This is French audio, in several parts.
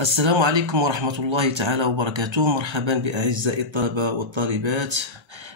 السلام عليكم ورحمة الله تعالى وبركاته. مرحبا بأعزائي الطلبة والطالبات،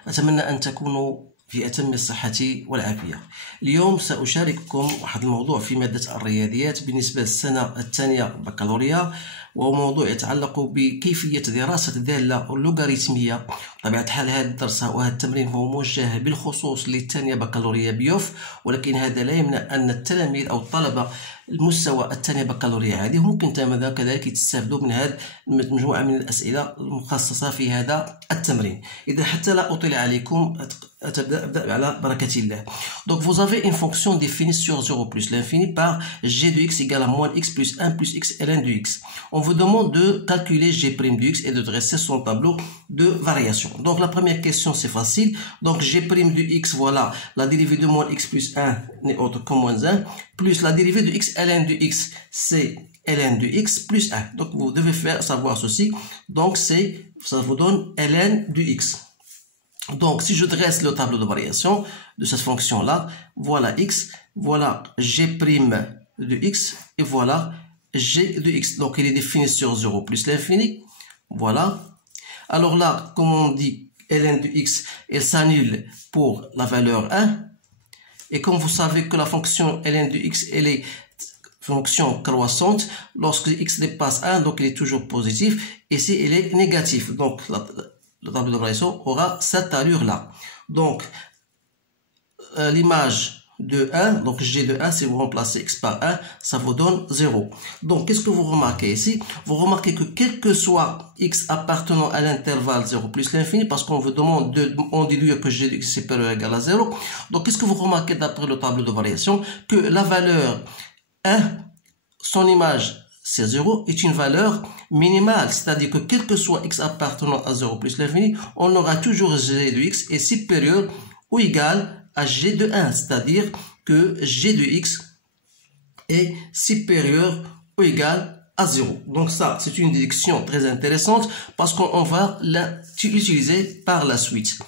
أتمنى أن تكونوا في أتم الصحة والعافية. اليوم سأشارككم واحد الموضوع في مادة الرياضيات بالنسبة للسنة الثانية بكالوريا، وهو موضوع يتعلق بكيفية دراسة الدالة اللوغاريتمية. بطبيعة الحال هذا الدرس وهذا التمرين هو موجه بالخصوص للثانية بكالوريا بيوف، ولكن هذا لا يمنع أن التلاميذ أو الطلبة المستوى الثانية بكالوريا عادي ممكن كذلك يستفادوا من هذه المجموعة من الأسئلة المخصصة في هذا التمرين. إذا حتى لا أطيل عليكم أبدأ على بركة الله. Donc vous avez une fonction définie sur 0 plus l'infini par g de x égale à moins x plus 1 plus x ln de x. On vous demande de calculer g' de x et de dresser son tableau de variation. Donc la première question c'est facile. Donc g' de x, voilà, la dérivée de moins x plus 1 n'est autre que moins 1, plus la dérivée de x ln de x, c'est ln de x plus 1. Donc vous devez savoir ceci. Donc ça vous donne ln de x. Donc, si je dresse le tableau de variation de cette fonction-là, voilà x, voilà g' de x, et voilà g de x. Donc, il est défini sur 0 plus l'infini. Voilà. Alors là, comme on dit, ln de x, elle s'annule pour la valeur 1. Et comme vous savez que la fonction ln de x, elle est fonction croissante, lorsque x dépasse 1, donc il est toujours positif. Ici, il est négatif. Donc, le tableau de variation aura cette allure-là. Donc, l'image de 1, donc g de 1, si vous remplacez x par 1, ça vous donne 0. Donc, qu'est-ce que vous remarquez ici? Vous remarquez que quel que soit x appartenant à l'intervalle 0 plus l'infini, parce qu'on vous demande on déduire que g de x est supérieur ou égal à 0. Donc, qu'est-ce que vous remarquez d'après le tableau de variation? Que la valeur 1, son image, c'est 0, est une valeur minimale, c'est-à-dire que quel que soit x appartenant à 0 plus l'infini, on aura toujours g de x est supérieur ou égal à g de 1, c'est-à-dire que g de x est supérieur ou égal à 0. Donc ça, c'est une déduction très intéressante parce qu'on va l'utiliser par la suite.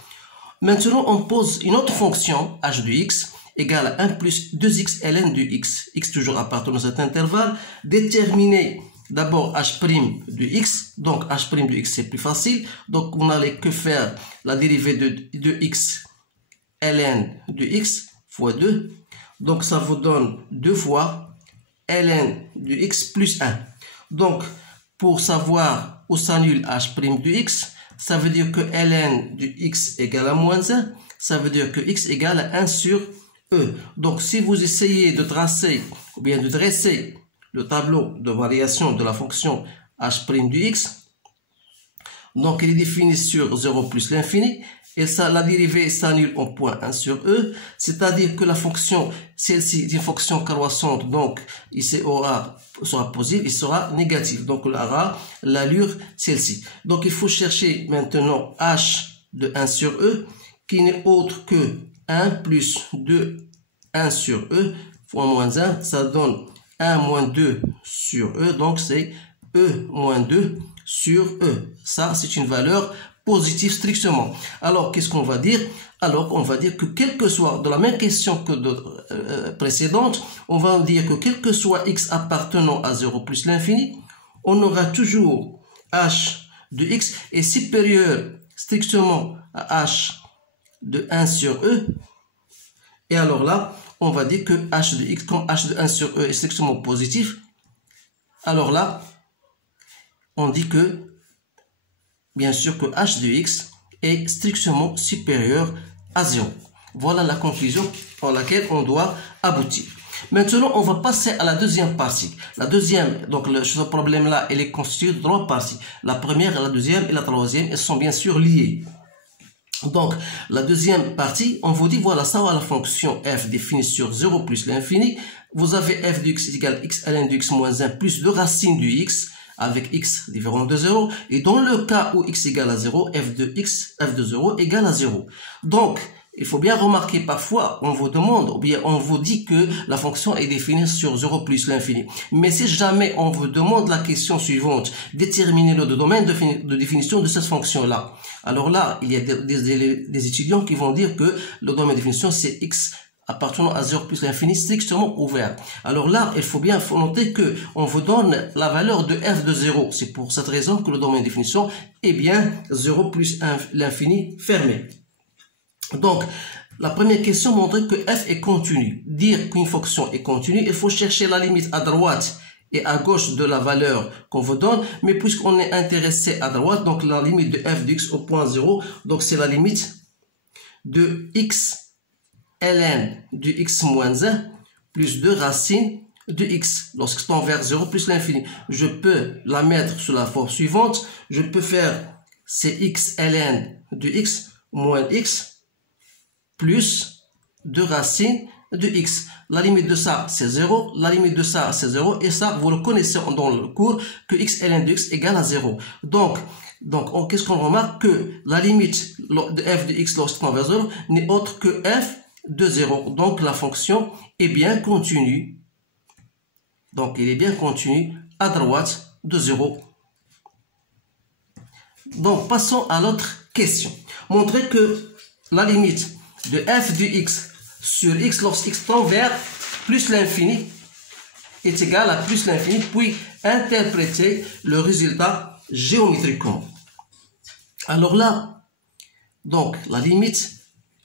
Maintenant, on pose une autre fonction, h de x, égale à 1 plus 2x ln de x, x toujours appartenant à cet intervalle, déterminer d'abord h' de x, donc h' de x c'est plus facile, donc vous n'allez que faire la dérivée de x ln de x fois 2, donc ça vous donne 2 fois ln de x plus 1. Donc pour savoir où s'annule h' de x, ça veut dire que ln de x égale à moins 1, ça veut dire que x égale à 1 sur E. Donc, si vous essayez de tracer ou bien de dresser le tableau de variation de la fonction h' de x, donc il est défini sur 0 plus l'infini, et ça, la dérivée s'annule au point 1 sur E, c'est-à-dire que la fonction, celle-ci est une fonction croissante, donc ici sera positive, il sera négatif, donc on aura l'allure celle-ci. Donc, il faut chercher maintenant h de 1 sur E, qui n'est autre que 1 plus 2, 1 sur E, fois moins 1, ça donne 1 moins 2 sur E, donc c'est E moins 2 sur E. Ça, c'est une valeur positive strictement. Alors, qu'est-ce qu'on va dire? Alors, on va dire que quel que soit, de la même question que de précédente, on va dire que quel que soit x appartenant à 0 plus l'infini, on aura toujours h de x est supérieur strictement à h de 1 sur E, et alors là, on va dire que h de x, comme h de 1 sur E est strictement positif, alors là, on dit que, bien sûr que h de x est strictement supérieur à 0. Voilà la conclusion à laquelle on doit aboutir. Maintenant, on va passer à la deuxième partie. La deuxième, donc ce problème-là, il est constitué de 3 parties. La première, la deuxième et la troisième, elles sont bien sûr liées. Donc, la deuxième partie, on vous dit, voilà, ça va la fonction f définie sur 0 plus l'infini. Vous avez f de x égale x ln de x moins 1 plus 2 racines de x avec x différent de 0. Et dans le cas où x égale à 0, f de 0 égale à 0. Donc, il faut bien remarquer parfois, on vous demande, ou bien on vous dit que la fonction est définie sur 0 plus l'infini. Mais si jamais on vous demande la question suivante, déterminer le domaine de définition de cette fonction-là. Alors là, il y a des étudiants qui vont dire que le domaine de définition c'est x appartenant à 0 plus l'infini strictement ouvert. Alors là, il faut bien noter que on vous donne la valeur de f de 0. C'est pour cette raison que le domaine de définition est bien 0 plus l'infini fermé. Donc, la première question montre que f est continu. Dire qu'une fonction est continue, il faut chercher la limite à droite et à gauche de la valeur qu'on vous donne. Mais puisqu'on est intéressé à droite, donc la limite de f de x au point 0, donc c'est la limite de x ln de x moins 1 plus 2 racine de x. Lorsque tend vers 0 plus l'infini, je peux la mettre sous la forme suivante. Je peux faire c'est x ln de x moins x plus 2 racines de x. La limite de ça, c'est 0. La limite de ça, c'est 0. Et ça, vous le connaissez dans le cours, que x ln de x égale à 0. Donc qu'est-ce qu'on remarque? Que la limite de f de x lorsqu'il tend vers 0 n'est autre que f de 0. Donc, la fonction est bien continue. Donc, il est bien continu à droite de 0. Donc, passons à l'autre question. Montrez que la limite de f de x sur x lorsqu'x tend vers plus l'infini est égal à plus l'infini, puis interpréter le résultat géométriquement. Alors là, donc la limite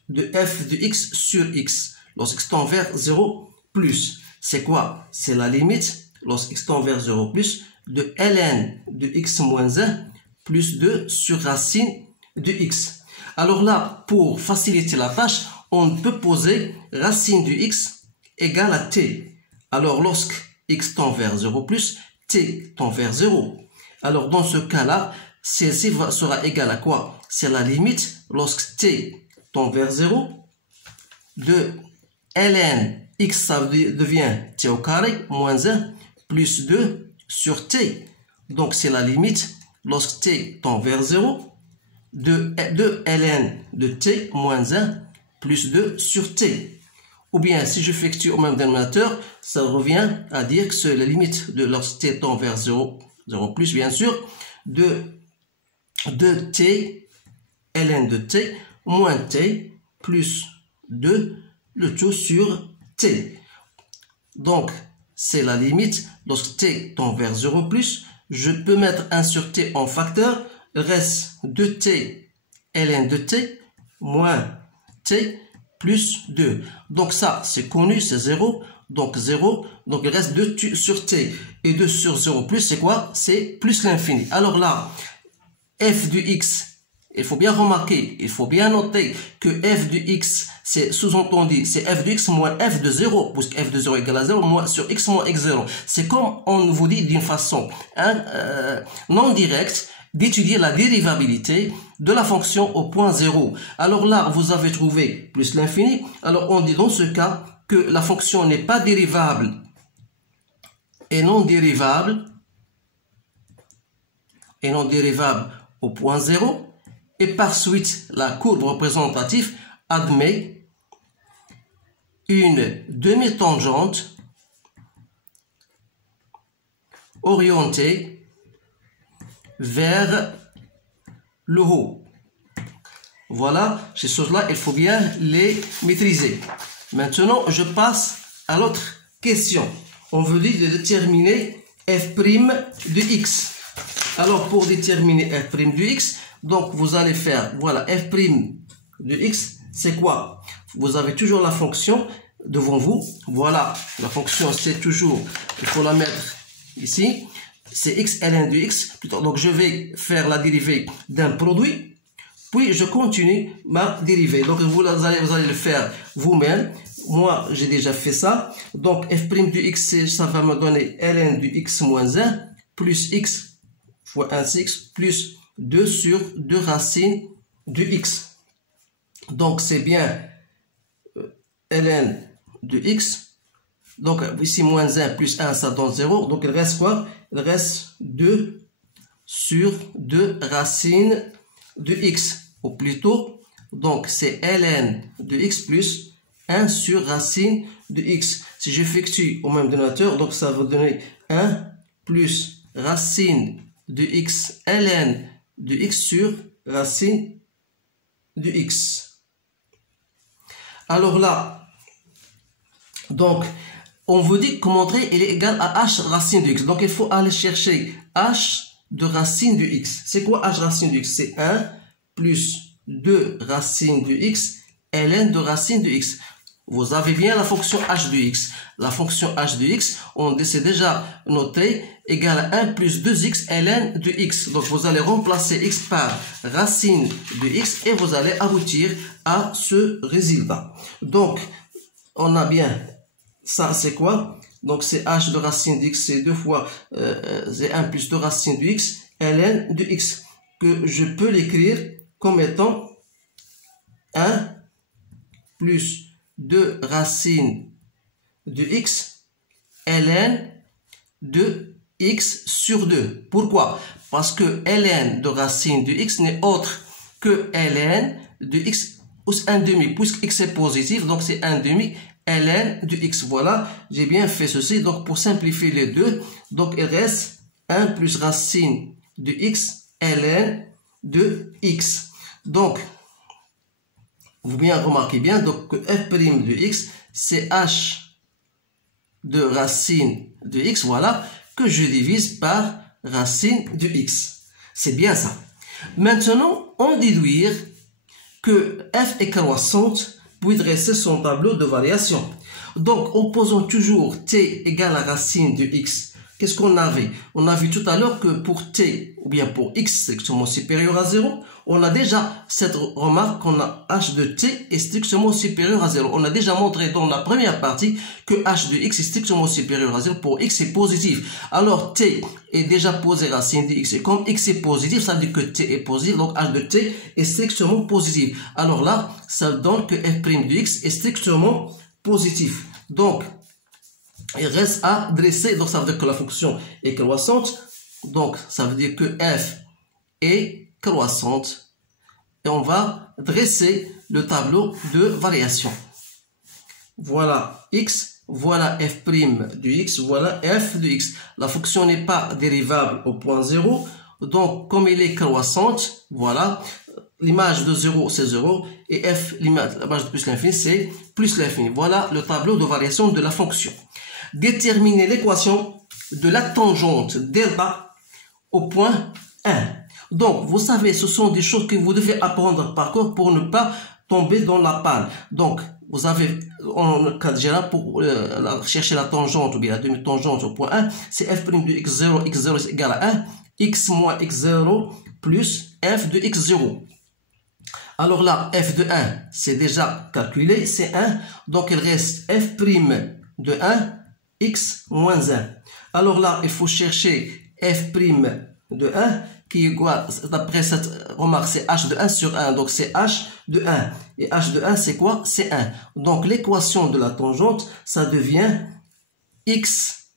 de f de x sur x lorsqu'x tend vers 0 plus, c'est quoi? C'est la limite lorsqu'x tend vers 0 plus de ln de x moins 1 plus 2 sur racine de x. Alors là, pour faciliter la tâche, on peut poser racine de x égale à t. Alors, lorsque x tend vers 0 plus, t tend vers 0. Alors, dans ce cas-là, celle-ci sera égale à quoi? C'est la limite, lorsque t tend vers 0, de ln x, ça devient t au carré, moins 1, plus 2 sur t. Donc, c'est la limite, lorsque t tend vers 0, de ln de t moins 1 plus 2 sur t. Ou bien, si j'effectue au même dénominateur, ça revient à dire que c'est la limite de lorsque t tend vers 0, 0 plus, bien sûr, de t, ln de t, moins t, plus 2, le tout sur t. Donc, c'est la limite, lorsque t tend vers 0 plus, je peux mettre 1 sur t en facteur, reste 2t ln de t moins t plus 2. Donc ça, c'est connu, c'est 0. Donc 0. Donc il reste 2 sur t. Et 2 sur 0 plus, c'est quoi? C'est plus l'infini. Alors là, f de x, il faut bien remarquer, il faut bien noter que f de x, c'est sous-entendu, c'est f de x moins f de 0, puisque f de 0 égale à 0, moins sur x moins x0. C'est comme on vous dit d'une façon non directe, d'étudier la dérivabilité de la fonction au point 0. Alors là, vous avez trouvé plus l'infini. Alors on dit dans ce cas que la fonction n'est pas dérivable et non dérivable au point 0. Et par suite, la courbe représentative admet une demi-tangente orientée vers le haut. Voilà, ces choses-là, il faut bien les maîtriser. Maintenant, je passe à l'autre question. On veut dire de déterminer f' de x. Alors, pour déterminer f' de x, donc vous allez faire, voilà, f' de x, c'est quoi? Vous avez toujours la fonction devant vous. Voilà, la fonction, c'est toujours, il faut la mettre ici. C'est x ln de x. Donc, je vais faire la dérivée d'un produit. Puis, je continue ma dérivée. Donc, vous allez le faire vous-même. Moi, j'ai déjà fait ça. Donc, f' de x, ça va me donner ln de x moins 1 plus x fois 1x plus 2 sur 2 racines de x. Donc, c'est bien ln de x. Donc, ici, moins 1 plus 1, ça donne 0. Donc, il reste quoi? Il reste 2 sur 2 racines de x. Ou plutôt, donc, c'est ln de x plus 1 sur racine de x. Si j'effectue au même dénominateur, donc ça va donner 1 plus racine de x ln de x sur racine de x. Alors là, Donc, on vous dit que montrer il est égal à h racine de x. Donc, il faut aller chercher h de racine de x. C'est quoi h racine de x? C'est 1 plus 2 racine de x ln de racine de x. Vous avez bien la fonction h de x. La fonction h de x, on s'est déjà noté, égale à 1 plus 2x ln de x. Donc, vous allez remplacer x par racine de x et vous allez aboutir à ce résultat. Donc, on a bien, ça c'est quoi? Donc, c'est h de racine de x, c'est 2 fois, c'est 1 plus 2 racine de x ln de x. Que je peux l'écrire comme étant 1 plus 2 racines de x ln de x sur 2. Pourquoi? Parce que ln de racine de x n'est autre que ln de x plus 1 demi. Puisque x est positif, donc c'est 1 demi ln de x. Voilà, j'ai bien fait ceci. Donc pour simplifier les deux, donc il reste 1 plus racine de x ln de x. Donc, vous bien remarquez bien, donc f' de x, c'est h de racine de x, voilà, que je divise par racine de x. C'est bien ça. Maintenant, on déduire que f est croissante, puis dresser son tableau de variation. Donc, en posant toujours t égale à racine de x, qu'est-ce qu'on avait? On a vu tout à l'heure que pour t, ou bien pour x strictement supérieur à 0, on a déjà cette remarque qu'on a h de t est strictement supérieur à 0. On a déjà montré dans la première partie que h de x est strictement supérieur à 0 pour x est positif. Alors t est déjà posé racine de x. Et comme x est positif, ça veut dire que t est positif, donc h de t est strictement positif. Alors là, ça donne que f' de x est strictement positif. Donc, il reste à dresser, donc ça veut dire que la fonction est croissante, donc ça veut dire que f est croissante, et on va dresser le tableau de variation. Voilà x, voilà f' de x, voilà f de x. La fonction n'est pas dérivable au point 0, donc comme elle est croissante, voilà, l'image de 0 c'est 0, et f, l'image de plus l'infini c'est plus l'infini. Voilà le tableau de variation de la fonction. Déterminer l'équation de la tangente delta au point 1. Donc, vous savez, ce sont des choses que vous devez apprendre par cœur pour ne pas tomber dans la panne. Donc, vous avez, en cas général, pour chercher la tangente ou bien la demi-tangente au point 1, c'est f' de x0, x0 est égal à 1, x moins x0 plus f de x0. Alors là, f de 1, c'est déjà calculé, c'est 1, donc il reste f' de 1, x moins 1. Alors là, il faut chercher f' de 1 qui est égale, d'après cette remarque, c'est h de 1 sur 1. Donc c'est h de 1. Et h de 1, c'est quoi? C'est 1. Donc l'équation de la tangente, ça devient x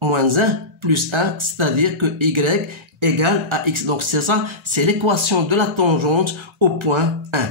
moins 1 plus 1, c'est-à-dire que y égale à x. Donc c'est ça, c'est l'équation de la tangente au point 1.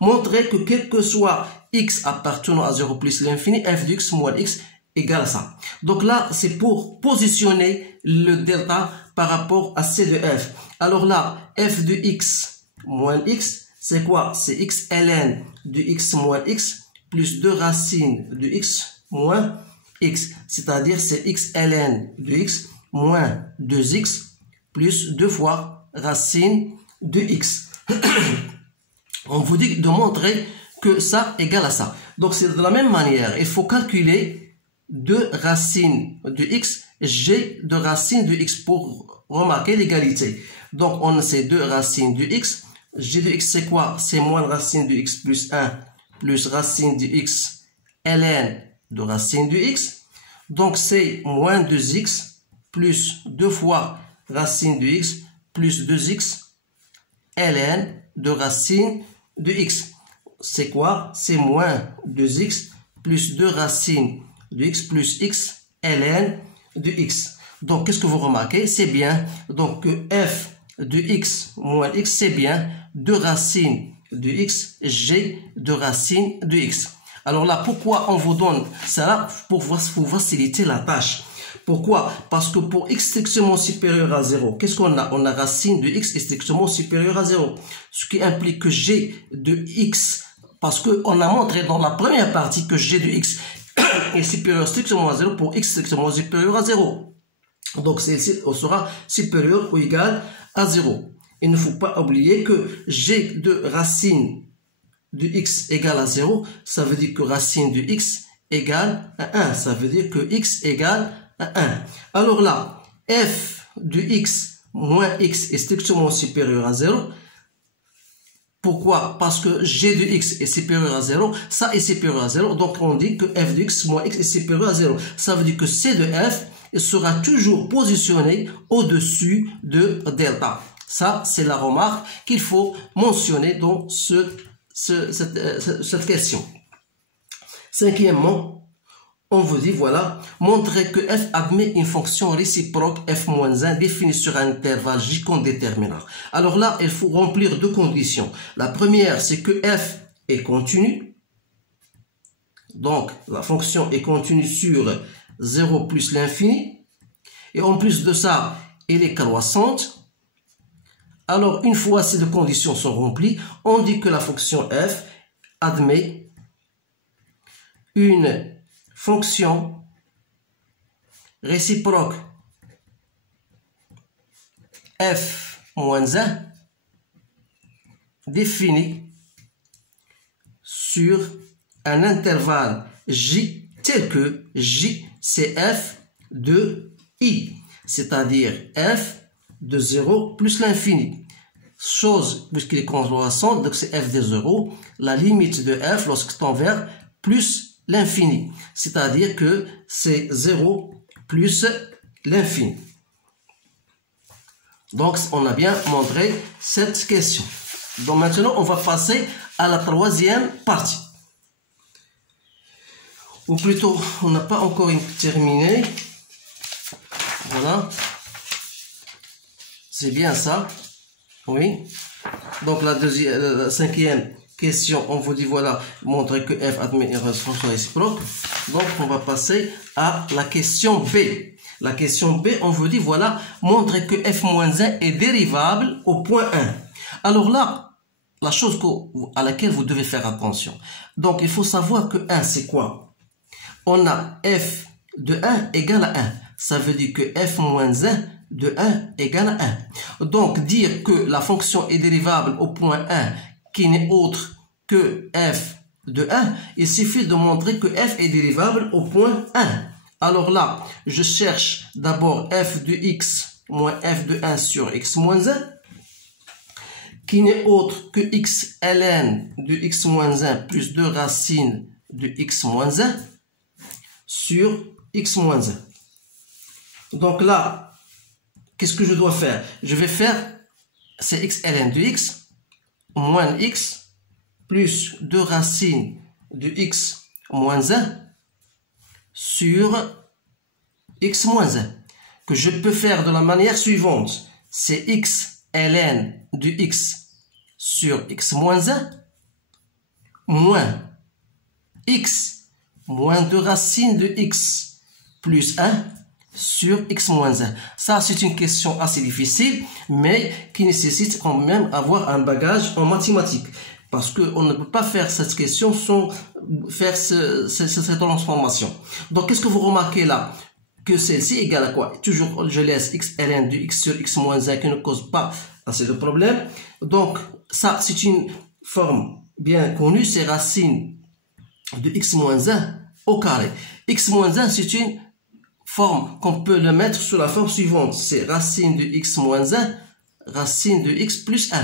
Montrer que quel que soit x appartenant à 0 plus l'infini, f de x moins x égale à ça. Donc là, c'est pour positionner le delta par rapport à c de f. Alors là, f de x moins x, c'est quoi? C'est x ln de x moins x plus 2 racines de x moins x. C'est-à-dire c'est x ln de x moins 2x plus 2 fois racine de x. On vous dit de montrer que ça égale à ça. Donc c'est de la même manière, il faut calculer 2 racines de x, g de racine de x pour remarquer l'égalité. Donc on sait 2 racines de x, g de x c'est quoi? C'est moins racine de x plus 1 plus racine de x ln de racine de x. Donc c'est moins 2x plus 2 fois racine de x plus 2x ln de racine de x. C'est quoi? C'est moins 2x plus 2 racines de x plus x ln de x. Donc, qu'est-ce que vous remarquez? C'est bien. Donc, f de x moins x, c'est bien 2 racines de x, g de racine de x. Alors là, pourquoi on vous donne ça? Pour faciliter la tâche. Pourquoi? Parce que pour x strictement supérieur à 0, qu'est-ce qu'on a? On a racine de x est strictement supérieur à 0. Ce qui implique que g de x, parce qu'on a montré dans la première partie que g de x est supérieur strictement à 0 pour x strictement supérieur à 0. Donc celle-ci sera supérieure ou égale à 0. Il ne faut pas oublier que g de racine de x égale à 0, ça veut dire que racine de x égale à 1. Ça veut dire que x égale à 1. Alors là, f de x moins x est strictement supérieur à 0. Pourquoi? Parce que g de x est supérieur à 0, ça est supérieur à 0, donc on dit que f de x moins x est supérieur à 0. Ça veut dire que c de f sera toujours positionné au-dessus de delta. Ça, c'est la remarque qu'il faut mentionner dans cette question. Cinquièmement, on vous dit, voilà, montrer que f admet une fonction réciproque f-1 définie sur un intervalle j qu'on déterminera. Alors là, il faut remplir deux conditions. La première, c'est que f est continu. Donc, la fonction est continue sur 0 plus l'infini. Et en plus de ça, elle est croissante. Alors, une fois ces deux conditions sont remplies, on dit que la fonction f admet une fonction réciproque f-1 définie sur un intervalle j tel que j c'est f de i, c'est-à-dire f de 0 plus l'infini. Chose, puisqu'il est croissant, donc c'est f de 0, la limite de f lorsque tend vers plus l'infini, c'est-à-dire que c'est 0 plus l'infini. Donc, on a bien montré cette question. Donc, maintenant, on va passer à la troisième partie. Ou plutôt, on n'a pas encore terminé. Voilà. C'est bien ça. Oui. Donc, la cinquième question, on vous dit, voilà, montrer que f admet une fonction réciproque. Donc, on va passer à la question B. La question B, on vous dit, voilà, montrer que f-1 est dérivable au point 1. Alors là, la chose à laquelle vous devez faire attention. Donc, il faut savoir que 1, c'est quoi? On a f de 1 égale à 1. Ça veut dire que f-1 de 1 égale à 1. Donc, dire que la fonction est dérivable au point 1 qui n'est autre que f de 1, il suffit de montrer que f est dérivable au point 1. Alors là, je cherche d'abord f de x moins f de 1 sur x moins 1, qui n'est autre que x ln de x moins 1 plus 2 racines de x moins 1 sur x moins 1. Donc là, qu'est-ce que je dois faire? Je vais faire, c'est x ln de x moins x plus 2 racines de x moins 1 sur x moins 1, que je peux faire de la manière suivante. C'est x ln de x sur x moins 1 moins x moins 2 racines de x plus 1 sur x moins 1. Ça, c'est une question assez difficile, mais qui nécessite quand même avoir un bagage en mathématiques. Parce qu'on ne peut pas faire cette question sans faire cette transformation. Donc, qu'est-ce que vous remarquez là? Que celle-ci égale à quoi? Toujours, je laisse x ln de x sur x moins 1 qui ne cause pas assez de problème. Donc, ça, c'est une forme bien connue, c'est racine de x moins 1 au carré. X moins 1, c'est une forme qu'on peut le mettre sous la forme suivante. C'est racine de x moins 1, racine de x plus 1.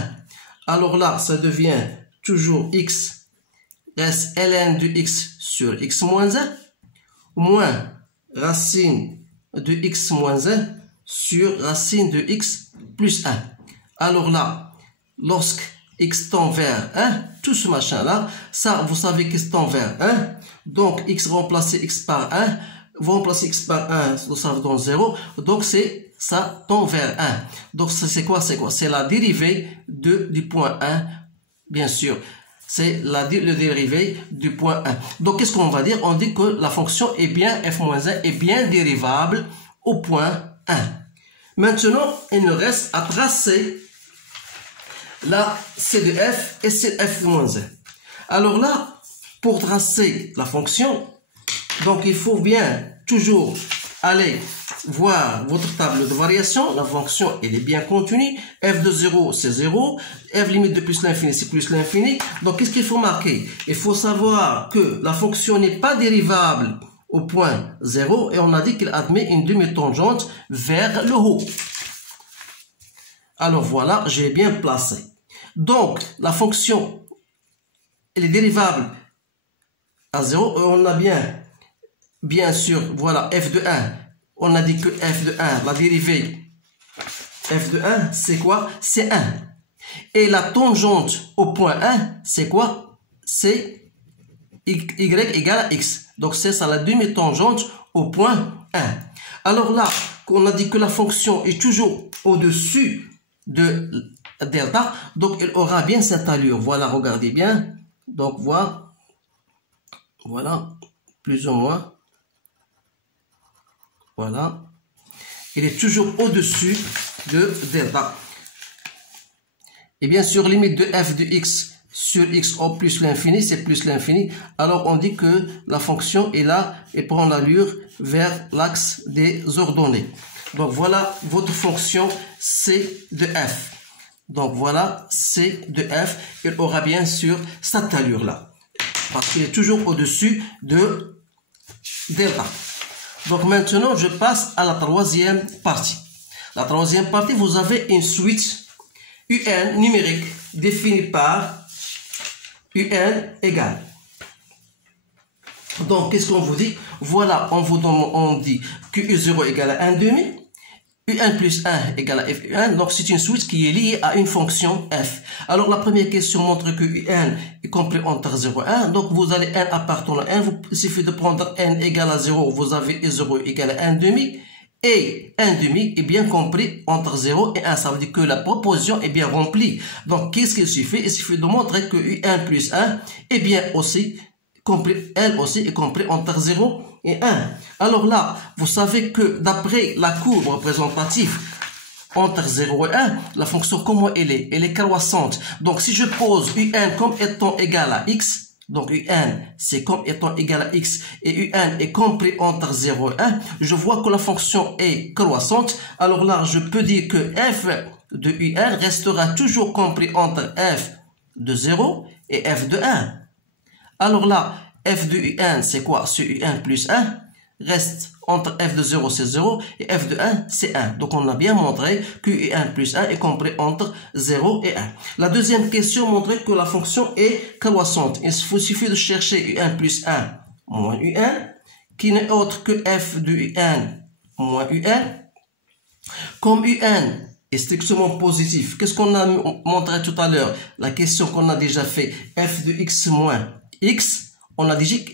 Alors là, ça devient toujours x reste ln de x sur x moins 1 moins racine de x moins 1 sur racine de x plus 1. Alors là, lorsque x tend vers 1, tout ce machin-là, ça, vous savez qu'il tend vers 1. Donc, x remplacer x par 1, vous remplacez x par 1, ça vous donne 0. Donc, ça tend vers 1. Donc, c'est quoi? C'est la dérivée du point 1. Bien sûr, c'est le dérivé du point 1. Donc, qu'est-ce qu'on va dire? On dit que la fonction est bien, f-1 est bien dérivable au point 1. Maintenant, il nous reste à tracer la c de f et c de f-1. Alors là, pour tracer la fonction, Donc il faut bien toujours aller voir votre table de variation. La fonction elle est bien contenue. F de 0 c'est 0. F limite de plus l'infini c'est plus l'infini. Donc qu'est-ce qu'il faut marquer? Il faut savoir que la fonction n'est pas dérivable au point 0 et on a dit qu'il admet une demi-tangente vers le haut. Alors voilà, j'ai bien placé. Donc la fonction elle est dérivable à 0 et on a bien sûr, voilà, f de 1. On a dit que f de 1, la dérivée f de 1, c'est quoi? C'est 1. Et la tangente au point 1, c'est quoi? C'est y égale à x. Donc c'est ça la demi-tangente au point 1. Alors là, on a dit que la fonction est toujours au-dessus de delta, donc elle aura bien cette allure. Voilà, regardez bien. Donc voilà, plus ou moins. Voilà. Il est toujours au-dessus de delta. Et bien sûr, limite de f de x sur x au plus l'infini, c'est plus l'infini. Alors on dit que la fonction est là et prend l'allure vers l'axe des ordonnées. Donc voilà votre fonction c de f. Donc voilà c de f. Il aura bien sûr cette allure-là. Parce qu'il est toujours au-dessus de delta. Donc maintenant, je passe à la troisième partie. La troisième partie, vous avez une suite UN numérique définie par UN égale. Donc, qu'est-ce qu'on vous dit? Voilà, on dit que U0 égale à 1 demi. UN plus 1 égale à FUN, donc c'est une suite qui est liée à une fonction f. Alors la première question montre que UN est compris entre 0 et 1, donc vous avez n appartenant à 1, il suffit de prendre n égale à 0, vous avez U0 égale à 1 demi, et 1 demi est bien compris entre 0 et 1, ça veut dire que la proposition est bien remplie. Donc qu'est-ce qu'il suffit? Il suffit de montrer que UN plus 1 est bien aussi compris, elle aussi est compris entre 0 et 1. Alors là, vous savez que d'après la courbe représentative entre 0 et 1, la fonction comment elle est? Elle est croissante. Donc si je pose UN comme étant égal à x, donc UN c'est comme étant égal à x et UN est compris entre 0 et 1, je vois que la fonction est croissante. Alors là, je peux dire que f de UN restera toujours compris entre f de 0 et f de 1. Alors là, f de UN, c'est quoi? C'est UN plus 1, reste entre f de 0, c'est 0, et f de 1, c'est 1. Donc, on a bien montré que UN plus 1 est compris entre 0 et 1. La deuxième question montrait que la fonction est croissante. Il suffit de chercher UN plus 1 moins UN, qui n'est autre que f de UN moins UN. Comme UN est strictement positif, qu'est-ce qu'on a montré tout à l'heure? La question qu'on a déjà fait, f de x moins x, on a dit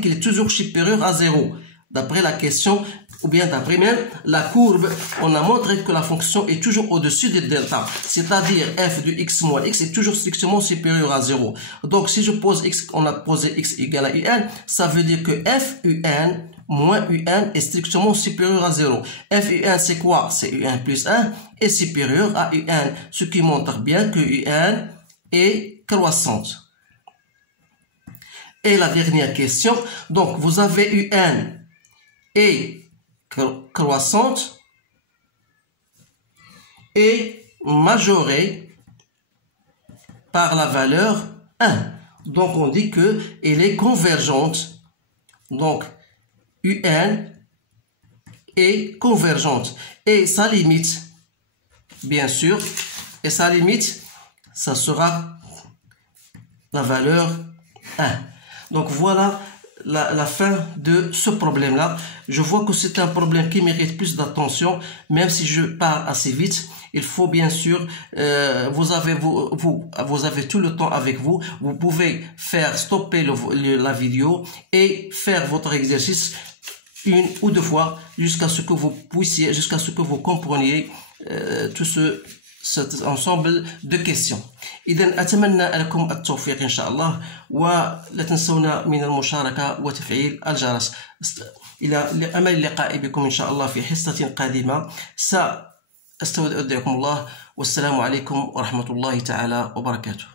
qu'il est toujours supérieur à 0. D'après la question, ou bien d'après même la courbe, on a montré que la fonction est toujours au-dessus de delta. C'est-à-dire f de x moins x est toujours strictement supérieur à 0. Donc si je pose x, on a posé x égale à un, ça veut dire que f un moins un est strictement supérieur à 0. F un c'est quoi? C'est un plus 1 est supérieur à un, ce qui montre bien que un est croissante. Et la dernière question, donc vous avez UN est croissante et majorée par la valeur 1. Donc on dit que elle est convergente. Donc UN est convergente. Et sa limite, bien sûr, et sa limite, ça sera la valeur 1. Donc voilà la fin de ce problème-là. Je vois que c'est un problème qui mérite plus d'attention, même si je pars assez vite. Il faut bien sûr, vous avez tout le temps avec vous. Vous pouvez faire stopper la vidéo et faire votre exercice une ou deux fois jusqu'à ce que vous puissiez, jusqu'à ce que vous compreniez cet ensemble de questions. إذا أتمنى لكم التوفيق إن شاء الله، ولا تنسونا من المشاركة وتفعيل الجرس. إلى أمل اللقاء بكم إن شاء الله في حصة قادمة. سأستودعكم الله، والسلام عليكم ورحمة الله تعالى وبركاته.